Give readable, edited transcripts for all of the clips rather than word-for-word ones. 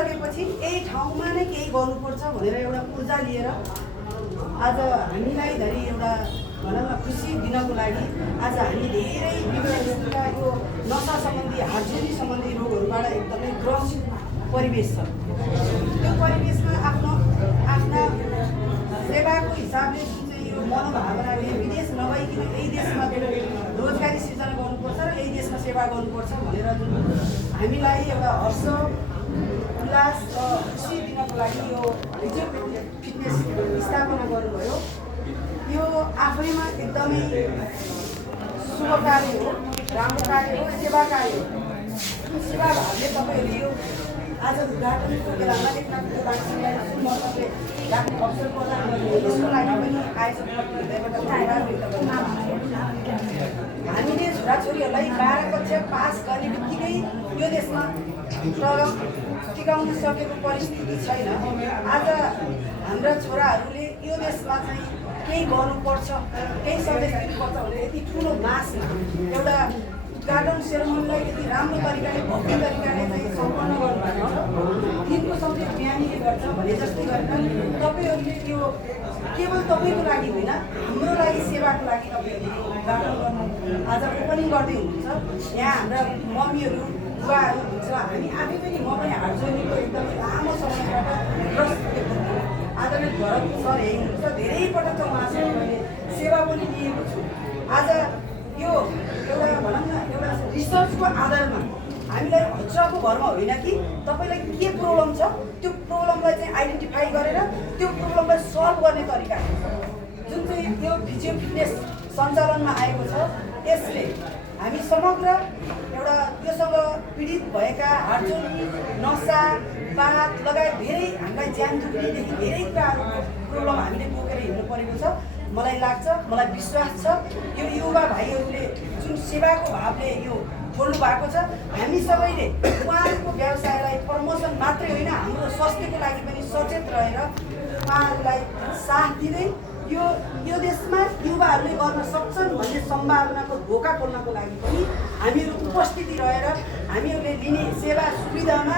सकेपछि यही ठाउँमा नै केही गर्नुपर्छ भनेर एउटा ऊर्जा लिएर आज हामीलाई धरि एउटा भनौँ न खुसी दिनको लागि आज हामी धेरै विभिन्न किसिमका यो नशा सम्बन्धी हार्टजुनी सम्बन्धी रोगहरूबाट एकदमै ग्रसित परिवेश छ। त्यो परिवेशमा आफ्ना सेवाको हिसाबले जुन चाहिँ यो मनोभावनाले विदेश नभइकन यही देशमा रोजगारी सिर्जना गर्नुपर्छ र यही देशमा सेवा गर्नुपर्छ भनेर जुन हामीलाई एउटा हर्ष उल्लास र खुसी दिनको लागि यो फिटनेस स्थापना गर्नुभयो। यो आफैमा एकदमै शुभ कार्य हो, राम्रो कार्य हो, सेवा कार्य हो। सेवा भावले तपाईँहरूले यो आज उद्घाटनको बेलामा लेख्नको लागि मर्तले राख्ने अवसर प्रदान गर्नु यसको लागि पनि आयोजक हामीले छोराछोरीहरूलाई 12 कक्षा पास गर्ने बित्तिकै यो देशमा टिकाउन सकेको परिस्थिति छैन। आज हाम्रा छोराहरूले यो देशमा चाहिँ केही गर्नुपर्छ, केही सन्देश दिनुपर्छ भने यति ठुलो मासमा एउटा उद्घाटन सेरेमनीलाई यति राम्रो तरिकाले भव्य तरिकाले चाहिँ सम्पन्न गर्नुभएको छ। दिनको सन्देश बिहानीले गर्छ भने जस्तै गरेर तपाईँहरूले यो केवल तपाईँको लागि होइन, हाम्रो लागि सेवाको लागि तपाईँहरूले उद्घाटन गर्नु आज ओपनिङ गर्दै हुनुहुन्छ। यहाँ हाम्रा मम्मीहरू बुवाहरू हुन्छ, हामी आफै पनि म पनि हार्टजुनीको एकदमै लामो समयबाट ग्रस्त आदरणीय भरत सर यही हुनुहुन्छ। धेरै पटक उहाँसँग मैले सेवा पनि लिएको छु। आज यो एउटा भनौँ न एउटा रिसर्चको आधारमा हामीलाई हच्चाको भरमा होइन कि तपाईँलाई के प्रब्लम छ त्यो प्रब्लमलाई चाहिँ आइडेन्टिफाई गरेर त्यो प्रब्लमलाई सल्भ गर्ने तरिका जुन चाहिँ यो फिजियो फिटनेस सञ्चालनमा आएको छ। यसले हामी समग्र एउटा योसँग पीडित भएका हार्टजुनी नसा बात लगायत धेरै हामीलाई ज्यान जोखिमदेखि धेरै कुराहरूको प्रब्लम हामीले बोकेर हिँड्नु परेको छ। मलाई लाग्छ, मलाई विश्वास छ यो युवा भाइहरूले जुन सेवाको भावले यो खोल्नु भएको छ, हामी सबैले उहाँहरूको व्यवसायलाई प्रमोसन मात्रै होइन हाम्रो स्वास्थ्यको लागि पनि सचेत रहेर उहाँहरूलाई साथ दिँदै यो देशमा युवाहरूले गर्न सक्छन् भन्ने सम्भावनाको ढोका खोल्नको लागि पनि हामीहरू उपस्थिति रहेर हामीहरूले लिने सेवा सुविधामा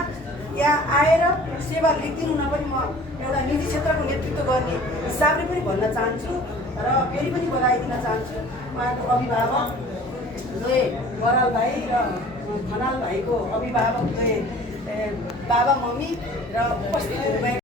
यहाँ आएर सेवा लिइदिनुन पनि म एउटा निजी क्षेत्रको नेतृत्व गर्ने हिसाबले पनि भन्न चाहन्छु र फेरि पनि बधाई दिन चाहन्छु उहाँको अभिभावक दुवै बराल भाइ र खनाल भाइको अभिभावक दुवै बाबा मम्मी र उपस्थित हुनुभएको